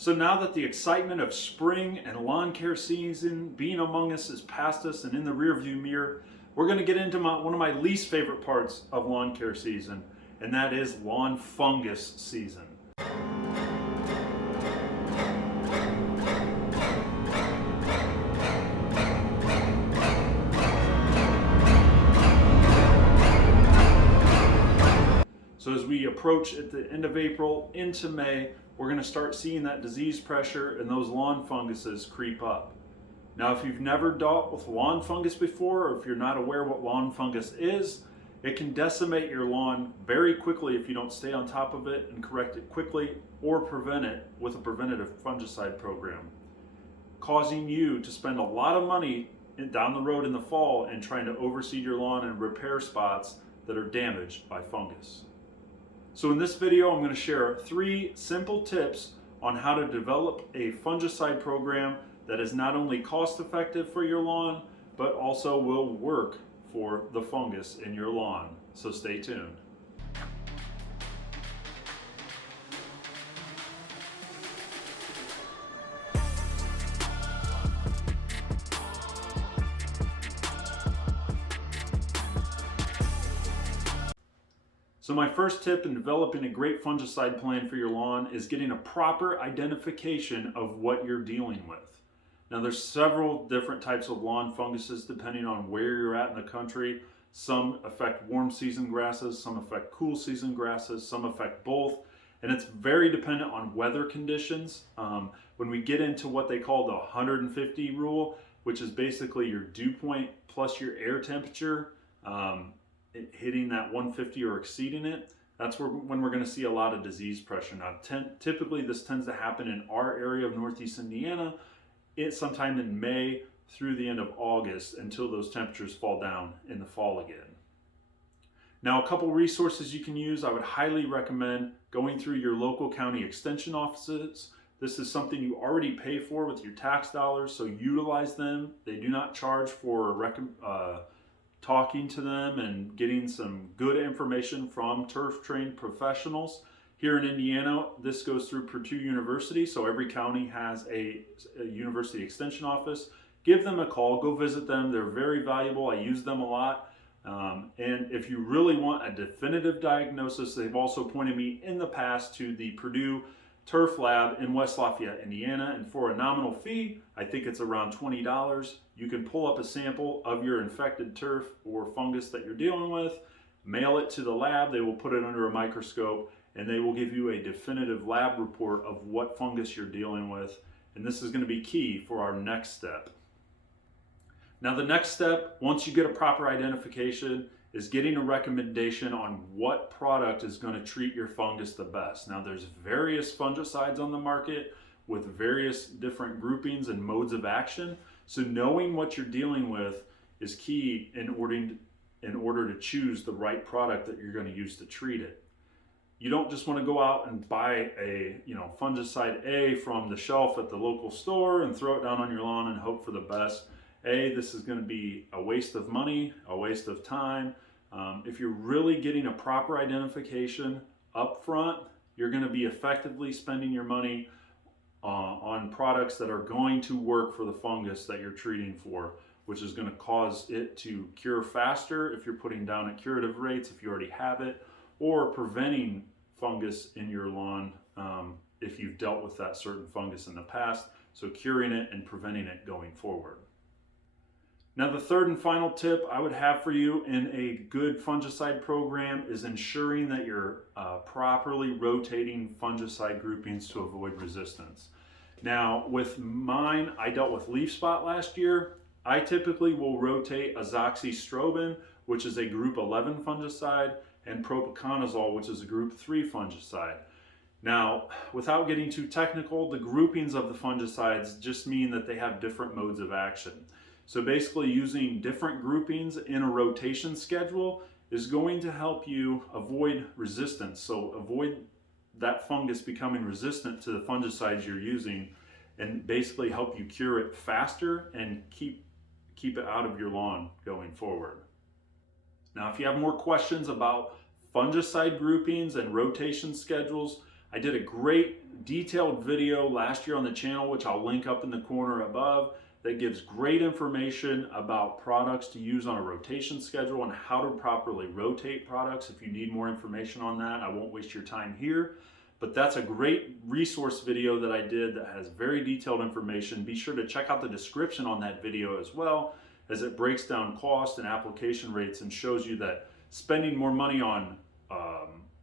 So now that the excitement of spring and lawn care season being among us is past us and in the rearview mirror, we're going to get into one of my least favorite parts of lawn care season, and that is lawn fungus season. So as we approach at the end of April into May, we're going to start seeing that disease pressure and those lawn funguses creep up. Now, if you've never dealt with lawn fungus before, or if you're not aware what lawn fungus is, it can decimate your lawn very quickly if you don't stay on top of it and correct it quickly or prevent it with a preventative fungicide program, causing you to spend a lot of money down the road in the fall and trying to overseed your lawn and repair spots that are damaged by fungus. So in this video, I'm going to share 3 simple tips on how to develop a fungicide program that is not only cost effective for your lawn, but also will work for the fungus in your lawn. So stay tuned. So my first tip in developing a great fungicide plan for your lawn is getting a proper identification of what you're dealing with. Now there's several different types of lawn funguses depending on where you're at in the country. Some affect warm season grasses, some affect cool season grasses, some affect both. And it's very dependent on weather conditions. When we get into what they call the 150 rule, which is basically your dew point plus your air temperature, hitting that 150 or exceeding it, that's when we're going to see a lot of disease pressure. Now, typically this tends to happen in our area of Northeast Indiana. It's sometime in May through the end of August until those temperatures fall down in the fall again. Now, a couple resources you can use. I would highly recommend going through your local county extension offices. This is something you already pay for with your tax dollars, so utilize them. They do not charge for talking to them and getting some good information from turf-trained professionals. Here in Indiana, this goes through Purdue University, so every county has a university extension office. Give them a call, go visit them. They're very valuable. I use them a lot. And if you really want a definitive diagnosis, they've also pointed me in the past to the Purdue Turf Lab in West Lafayette, Indiana, and for a nominal fee, I think it's around $20, you can pull up a sample of your infected turf or fungus that you're dealing with, mail it to the lab, they will put it under a microscope, and they will give you a definitive lab report of what fungus you're dealing with, and this is going to be key for our next step. Now the next step, once you get a proper identification, is getting a recommendation on what product is going to treat your fungus the best. Now there's various fungicides on the market with various different groupings and modes of action. So knowing what you're dealing with is key in order to choose the right product that you're going to use to treat it. You don't just want to go out and buy a fungicide A from the shelf at the local store and throw it down on your lawn and hope for the best. This is going to be a waste of money, a waste of time. If you're really getting a proper identification up front, you're going to be effectively spending your money on products that are going to work for the fungus that you're treating for, which is going to cause it to cure faster if you're putting down at curative rates if you already have it, or preventing fungus in your lawn if you've dealt with that certain fungus in the past, so curing it and preventing it going forward. Now the third and final tip I would have for you in a good fungicide program is ensuring that you're properly rotating fungicide groupings to avoid resistance. Now with mine, I dealt with leaf spot last year. I typically will rotate azoxystrobin, which is a group 11 fungicide, and propiconizole, which is a group 3 fungicide. Now, without getting too technical, the groupings of the fungicides just mean that they have different modes of action. So basically using different groupings in a rotation schedule is going to help you avoid resistance. So avoid that fungus becoming resistant to the fungicides you're using and basically help you cure it faster and keep it out of your lawn going forward. Now, if you have more questions about fungicide groupings and rotation schedules, I did a great detailed video last year on the channel, which I'll link up in the corner above, that gives great information about products to use on a rotation schedule and how to properly rotate products. If you need more information on that, I won't waste your time here. But that's a great resource video that I did that has very detailed information. Be sure to check out the description on that video as well, as it breaks down cost and application rates and shows you that spending more money on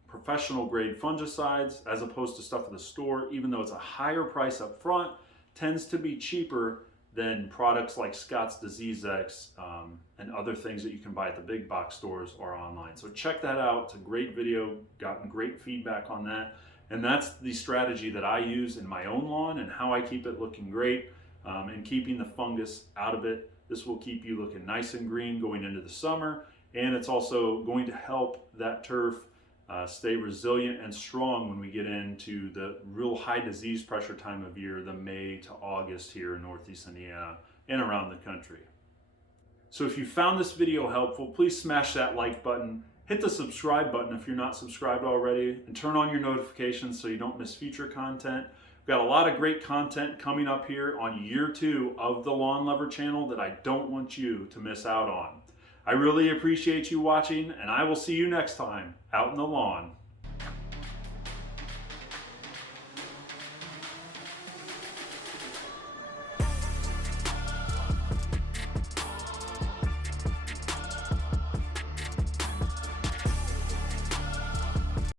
professional grade fungicides as opposed to stuff at the store, even though it's a higher price up front, tends to be cheaper than products like Scott's Disease X and other things that you can buy at the big box stores or online. So check that out. It's a great video, gotten great feedback on that. And that's the strategy that I use in my own lawn and how I keep it looking great and keeping the fungus out of it. This will keep you looking nice and green going into the summer, and it's also going to help that turf stay resilient and strong when we get into the real high disease pressure time of year, the May to August here in Northeast Indiana and around the country. So if you found this video helpful, please smash that like button. Hit the subscribe button if you're not subscribed already, and turn on your notifications so you don't miss future content. We've got a lot of great content coming up here on year 2 of the Lawn Lover channel that I don't want you to miss out on. I really appreciate you watching, and I will see you next time out in the lawn.